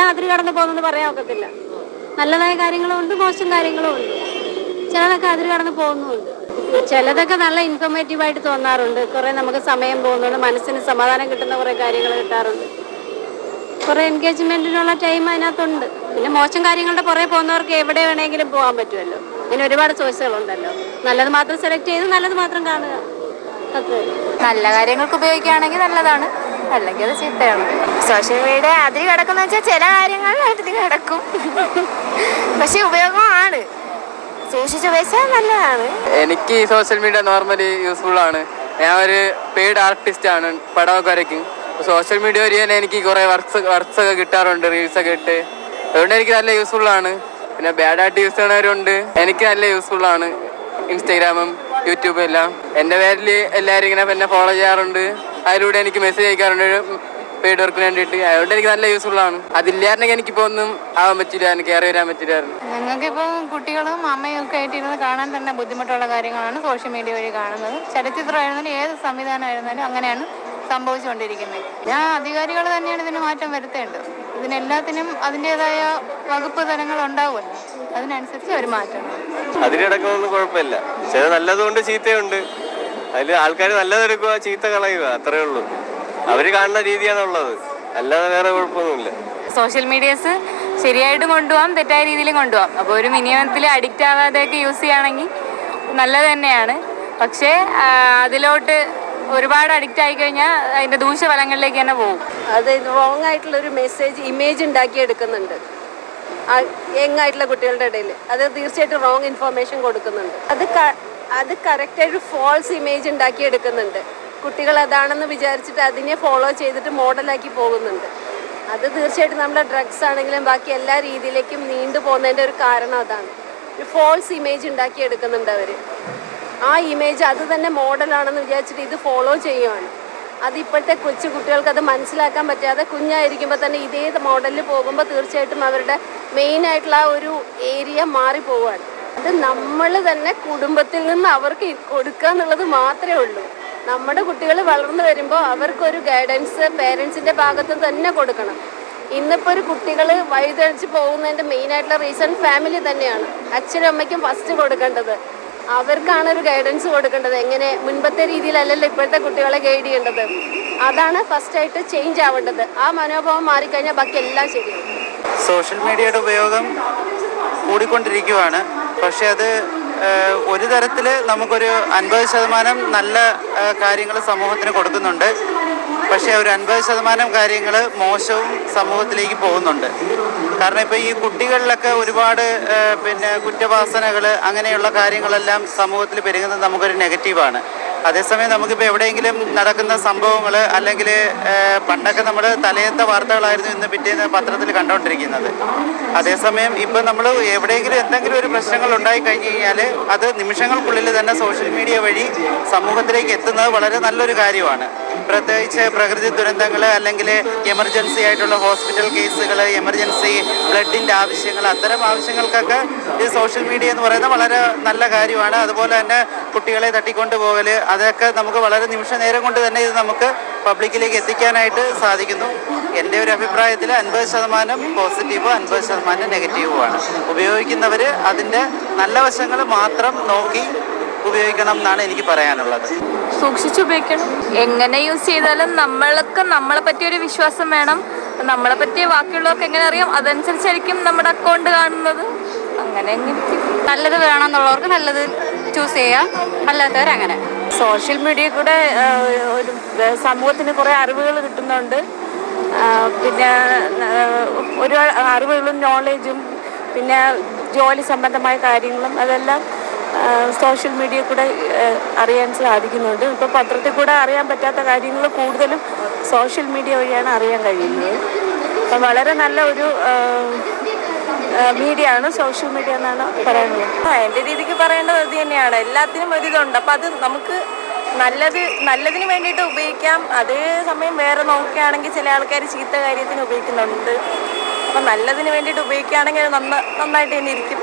എല്ലാം അതിരി കടന്നു പോകുന്നെന്ന് പറയാൻ ഒക്കത്തില്ല. നല്ലതായ കാര്യങ്ങളും ഉണ്ട് മോശം കാര്യങ്ങളും ഉണ്ട്. ചിലതൊക്കെ അതിരി കടന്നു പോകുന്നുമുണ്ട്. ചിലതൊക്കെ നല്ല ഇൻഫോർമേറ്റീവ് ആയിട്ട് തോന്നാറുണ്ട്. കുറെ നമുക്ക് സമയം പോകുന്നുണ്ട് മനസ്സിന് സമാധാനം കിട്ടുന്ന കുറെ കാര്യങ്ങൾ കിട്ടാറുണ്ട്. കുറെ എൻഗേജ്മെന്റിനുള്ള ടൈം അതിനകത്തുണ്ട്. പിന്നെ മോശം കാര്യങ്ങളുടെ പുറകെ പോകുന്നവർക്ക് എവിടെ വേണമെങ്കിലും പോകാൻ പറ്റുമല്ലോ. അങ്ങനെ ഒരുപാട് ചോയ്സുകളുണ്ടല്ലോ നല്ലത് മാത്രം സെലക്ട് ചെയ്ത് നല്ലത് മാത്രം കാണുക. നല്ല കാര്യങ്ങൾക്ക് ഉപയോഗിക്കുകയാണെങ്കിൽ നല്ലതാണ്. അല്ലെങ്കിൽ അത് ചീത്തയാണ്. സോഷ്യൽ മീഡിയ അതിൽ കിടക്കുന്ന വെച്ചാൽ ചില കാര്യങ്ങൾ അതിൽ കിടക്കും. പക്ഷെ ഉപയോഗമാണ്. സൂക്ഷിച്ചു ഉപയോഗിച്ചാൽ നല്ലതാണ്. എനിക്ക് ഈ സോഷ്യൽ മീഡിയ നോർമലി യൂസ്ഫുൾ ആണ്. ഞാൻ ഒരു പെയ്ഡ് ആർട്ടിസ്റ്റ് ആണ് പടമൊക്കെ വരയ്ക്കും. സോഷ്യൽ മീഡിയ വഴി തന്നെ എനിക്ക് കുറേ വർക്ക്സ് വർക്ക്സ് ഒക്കെ കിട്ടാറുണ്ട് റീൽസ് ഒക്കെ ഇട്ട്. അതുകൊണ്ട് എനിക്ക് നല്ല യൂസ്ഫുൾ ആണ്. പിന്നെ ബാഡ് ആയിട്ട് യൂസ് ചെയ്യണവരുണ്ട് എനിക്ക് നല്ല യൂസ്ഫുൾ ആണ്. ഇൻസ്റ്റാഗ്രാമും യൂട്യൂബും എല്ലാം. എന്റെ പേരിൽ എല്ലാവരും ഇങ്ങനെ എന്നെ ഫോളോ ചെയ്യാറുണ്ട്. അതിലൂടെ എനിക്ക് മെസ്സേജ് അയക്കാറുണ്ട്. പെയ്ഡ് വർക്കിന് വേണ്ടിയിട്ട്. അതുകൊണ്ട് എനിക്ക് നല്ല യൂസ്ഫുൾ ആണ്. അതില്ലായിരുന്നെങ്കിൽ എനിക്കിപ്പോ ഒന്നും ആവാൻ പറ്റില്ല. എനിക്ക് കയറി വരാൻ പറ്റില്ലായിരുന്നു. ഞങ്ങൾക്കിപ്പോൾ കുട്ടികളും അമ്മയും ഒക്കെ ആയിട്ടിരുന്ന് കാണാൻ തന്നെ ബുദ്ധിമുട്ടുള്ള കാര്യങ്ങളാണ് സോഷ്യൽ മീഡിയ വഴി കാണുന്നത്. ചലച്ചിത്രമായിരുന്നാലും ഏത് സംവിധാനമായിരുന്നാലും അങ്ങനെയാണ് സംഭവിച്ചുകൊണ്ടിരിക്കുന്നത്. ഞാൻ അധികാരികൾ തന്നെയാണ് ഇതിന് മാറ്റം വരുത്തേണ്ടത്. ഇതിനെല്ലാത്തിനും അതിന്റെതായ വകുപ്പ് തലങ്ങൾ ഉണ്ടാവുമല്ലോ. അതിനനുസരിച്ച് ഒരു മാറ്റം. അതിനിടക്കൊന്നും കുഴപ്പമില്ല. ചില നല്ലതുകൊണ്ട് ചീത്തയുണ്ട്. അതിൽ ആൾക്കാർ നല്ലതെടുക്കുക ചീത്ത കളയുക അത്രേ ഉള്ളൂ. അവർ കാണുന്ന രീതിയാണുള്ളത്. അല്ലാതെ വേറെ കുഴപ്പമൊന്നുമില്ല. സോഷ്യൽ മീഡിയസ് ശരിയായിട്ട് കൊണ്ടുപോകാം തെറ്റായ രീതിയിലും കൊണ്ടുപോകാം അപ്പോൾ ഒരു മിനിമത്തിൽ അഡിക്റ്റ് ആവാതെയൊക്കെ യൂസ് ചെയ്യുകയാണെങ്കിൽ നല്ലത് തന്നെയാണ്. പക്ഷേ അതിലോട്ട് ഒരുപാട് അഡിക്റ്റ് ആയി കഴിഞ്ഞാൽ അതിന്റെ ദൂഷ്യഫലങ്ങളിലേക്ക് തന്നെ പോകും. അത് റോങ് ആയിട്ടുള്ള ഒരു മെസ്സേജ് ഇമേജ് ഉണ്ടാക്കിയെടുക്കുന്നുണ്ട് യങ് ആയിട്ടുള്ള കുട്ടികളുടെ ഇടയിൽ അത് തീർച്ചയായിട്ടും റോങ് ഇൻഫർമേഷൻ കൊടുക്കുന്നുണ്ട്. അത് അത് കറക്റ്റ് ഒരു ഫോൾസ് ഇമേജ് ഉണ്ടാക്കിയെടുക്കുന്നുണ്ട്. കുട്ടികൾ അതാണെന്ന് വിചാരിച്ചിട്ട് അതിനെ ഫോളോ ചെയ്തിട്ട് മോഡലാക്കി പോകുന്നുണ്ട്. അത് തീർച്ചയായിട്ടും നമ്മുടെ ഡ്രഗ്സ് ആണെങ്കിലും ബാക്കി എല്ലാ രീതിയിലേക്കും നീണ്ടു പോകുന്നതിന്റെ ഒരു കാരണം അതാണ്. ഒരു ഫോൾസ് ഇമേജ് ഉണ്ടാക്കിയെടുക്കുന്നുണ്ട് അവർ ആ ഇമേജ് അത് തന്നെ മോഡലാണെന്ന് വിചാരിച്ചിട്ട് ഇത് ഫോളോ ചെയ്യുവാണ്. അത് ഇപ്പോഴത്തെ കൊച്ചു കുട്ടികൾക്ക് അത് മനസ്സിലാക്കാൻ പറ്റാതെ കുഞ്ഞായിരിക്കുമ്പോൾ തന്നെ ഇതേ മോഡലിൽ പോകുമ്പോൾ തീർച്ചയായിട്ടും അവരുടെ മെയിൻ ആയിട്ടുള്ള ആ ഒരു ഏരിയ മാറി പോവാണ് അത് നമ്മൾ തന്നെ കുടുംബത്തിൽ നിന്ന് അവർക്ക് കൊടുക്കുക എന്നുള്ളത് മാത്രമേ ഉള്ളൂ. നമ്മുടെ കുട്ടികൾ വളർന്നു വരുമ്പോൾ അവർക്കൊരു ഗൈഡൻസ് പേരൻസിന്റെ ഭാഗത്ത് തന്നെ കൊടുക്കണം. ഇന്നിപ്പോൾ ഒരു കുട്ടികൾ വഴിതെളിച്ച് പോകുന്നതിന്റെ മെയിനായിട്ടുള്ള റീസൺ ഫാമിലി തന്നെയാണ്. അച്ഛനും അമ്മയ്ക്കും ഫസ്റ്റ് കൊടുക്കേണ്ടത്. അവർക്കാണ് ഒരു ഗൈഡൻസ് കൊടുക്കേണ്ടത്. എങ്ങനെ? മുൻപത്തെ രീതിയിലല്ലല്ലോ ഇപ്പോഴത്തെ കുട്ടികളെ ഗൈഡ് ചെയ്യേണ്ടത്. അതാണ് ഫസ്റ്റ് ആയിട്ട് ചേഞ്ച് ആവേണ്ടത്. ആ മനോഭാവം മാറിക്കഴിഞ്ഞാൽ ബാക്കി എല്ലാം ശരിയാവും. സോഷ്യൽ മീഡിയയുടെ ഉപയോഗം കൂടിക്കൊണ്ടിരിക്കുവാണ്. പക്ഷെ അത് ഒരു തരത്തിൽ നമുക്കൊരു അൻപത് ശതമാനം നല്ല കാര്യങ്ങൾ സമൂഹത്തിന് കൊടുക്കുന്നുണ്ട്. പക്ഷേ ഒരു അൻപത് ശതമാനം കാര്യങ്ങൾ മോശവും സമൂഹത്തിലേക്ക് പോകുന്നുണ്ട്. കാരണം ഇപ്പോൾ ഈ കുട്ടികളിലൊക്കെ ഒരുപാട് പിന്നെ കുറ്റവാസനകൾ അങ്ങനെയുള്ള കാര്യങ്ങളെല്ലാം സമൂഹത്തിൽ പെരുകുന്നത് നമുക്കൊരു നെഗറ്റീവാണ്. അതേസമയം നമുക്കിപ്പോൾ എവിടെയെങ്കിലും നടക്കുന്ന സംഭവങ്ങൾ അല്ലെങ്കിൽ പണ്ടൊക്കെ നമ്മൾ തലയത്തെ വാർത്തകളായിരുന്നു ഇന്ന് പിറ്റേന്ന് പത്രത്തിൽ കണ്ടുകൊണ്ടിരിക്കുന്നത് അതേസമയം ഇപ്പം നമ്മൾ എവിടെയെങ്കിലും എന്തെങ്കിലും ഒരു പ്രശ്നങ്ങൾ ഉണ്ടായി കഴിഞ്ഞ് കഴിഞ്ഞാൽ അത് നിമിഷങ്ങൾക്കുള്ളിൽ തന്നെ സോഷ്യൽ മീഡിയ വഴി സമൂഹത്തിലേക്ക് എത്തുന്നത് വളരെ നല്ലൊരു കാര്യമാണ്. പ്രത്യേകിച്ച് പ്രകൃതി ദുരന്തങ്ങൾ അല്ലെങ്കിൽ എമർജൻസി ആയിട്ടുള്ള ഹോസ്പിറ്റൽ കേസുകൾ എമർജൻസി ബ്ലഡിന്റെ ആവശ്യങ്ങൾ അത്തരം ആവശ്യങ്ങൾക്കൊക്കെ ഈ സോഷ്യൽ മീഡിയ എന്ന് പറയുന്നത് വളരെ നല്ല കാര്യമാണ്. അതുപോലെ തന്നെ കുട്ടികളെ തട്ടിക്കൊണ്ട് പോകൽ അതൊക്കെ നമുക്ക് വളരെ നിമിഷ നേരം കൊണ്ട് തന്നെ ഇത് നമുക്ക് പബ്ലിക്കിലേക്ക് എത്തിക്കാനായിട്ട് സാധിക്കുന്നു. എന്റെ ഒരു അഭിപ്രായത്തിൽ അൻപത് ശതമാനം പോസിറ്റീവും അൻപത് ശതമാനം നെഗറ്റീവുമാണ് ഉപയോഗിക്കുന്നവർ അതിന്റെ നല്ല വശങ്ങൾ മാത്രം നോക്കി ഉപയോഗിക്കണം എന്നാണ് എനിക്ക് പറയാനുള്ളത്. സൂക്ഷിച്ചു ഉപയോഗിക്കണം. എങ്ങനെ യൂസ് ചെയ്താലും നമ്മൾക്ക് നമ്മളെ പറ്റിയ ഒരു വിശ്വാസം വേണം. നമ്മളെ പറ്റി ബാക്കിയുള്ളവർക്ക് എങ്ങനെ അറിയാം? അതനുസരിച്ചായിരിക്കും നമ്മുടെ അക്കൗണ്ട് കാണുന്നത്. അങ്ങനെ നല്ലത് വേണമെന്നുള്ളവർക്ക് നല്ലത് ചൂസ് ചെയ്യാം. അല്ലാത്തവർ അങ്ങനെ. സോഷ്യൽ മീഡിയ കൂടെ ഒരു സമൂഹത്തിന് കുറേ അറിവുകൾ കിട്ടുന്നുണ്ട്. പിന്നെ ഒരു അറിവുകളും നോളേജും പിന്നെ ജോലി സംബന്ധമായ കാര്യങ്ങളും അതെല്ലാം സോഷ്യൽ മീഡിയ കൂടെ അറിയാൻ സാധിക്കുന്നുണ്ട്. ഇപ്പോൾ പത്രത്തിൽ കൂടെ അറിയാൻ പറ്റാത്ത കാര്യങ്ങൾ കൂടുതലും സോഷ്യൽ മീഡിയ വഴിയാണ് അറിയാൻ കഴിയുന്നത്. അപ്പം വളരെ നല്ല ഒരു മീഡിയ ആണ് സോഷ്യൽ മീഡിയ എന്നാണ് പറയുന്നത് ആ എന്റെ രീതിക്ക് പറയേണ്ടത് അത് തന്നെയാണ്. എല്ലാത്തിനും ഒരു ഇതുണ്ട്. അപ്പം അത് നമുക്ക് നല്ലത് നല്ലതിന് വേണ്ടിയിട്ട് ഉപയോഗിക്കാം. അതേ സമയം വേറെ നോക്കുകയാണെങ്കിൽ ചില ആൾക്കാർ ചീത്ത കാര്യത്തിന് ഉപയോഗിക്കുന്നുണ്ട്. അപ്പം നല്ലതിന് വേണ്ടിയിട്ട് ഉപയോഗിക്കുകയാണെങ്കിൽ അത് നന്ന നന്നായിട്ട് തന്നെ ഇരിക്കും.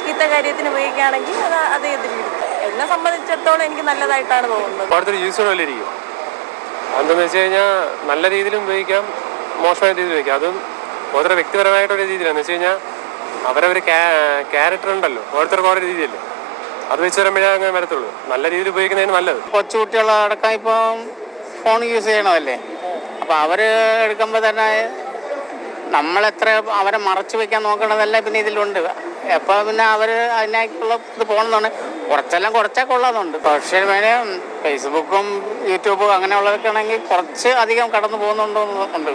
ചീത്ത കാര്യത്തിന് ഉപയോഗിക്കുകയാണെങ്കിൽ അത് അതേ ഇതിലിരിക്കും എന്നെ സംബന്ധിച്ചിടത്തോളം എനിക്ക് നല്ലതായിട്ടാണ് തോന്നുന്നത്. അതെന്ന് വെച്ച് കഴിഞ്ഞാൽ നല്ല രീതിയിലും ഉപയോഗിക്കാം മോശമായ രീതിയിലും ഉപയോഗിക്കാം. അതും ഓരോ വ്യക്തിപരമായിട്ടൊരു രീതിയിലാണ്. വെച്ച് കഴിഞ്ഞാൽ അവരവർ ക്യാരക്ടർ ഉണ്ടല്ലോ. ഓരോരുത്തർക്ക് ഓരോ രീതിയല്ലേ. അത് വെച്ച് വരുമ്പോഴേ അങ്ങനെ വരത്തുള്ളൂ. നല്ല രീതിയിൽ ഉപയോഗിക്കുന്നതിന് നല്ലത്. കൊച്ചുകുട്ടികളടക്കം ഇപ്പം ഫോൺ യൂസ് ചെയ്യണമല്ലേ അപ്പോൾ അവർ എടുക്കുമ്പോൾ തന്നെ നമ്മളെത്ര അവരെ മറച്ചു വെക്കാൻ നോക്കണതല്ല പിന്നെ ഇതിലുണ്ട്. അപ്പോൾ പിന്നെ അവർ അതിനായിട്ടുള്ള ഇത് പോകണമെന്നാണ് കുറച്ചെല്ലാം കുറച്ചേ കൊള്ളാമെന്നുണ്ട് സോഷ്യൽ മീഡിയ ഫേസ്ബുക്കും യൂട്യൂബും അങ്ങനെയുള്ളതൊക്കെ ആണെങ്കിൽ കുറച്ച് അധികം കടന്നു പോകുന്നുണ്ടോ ഉണ്ട്.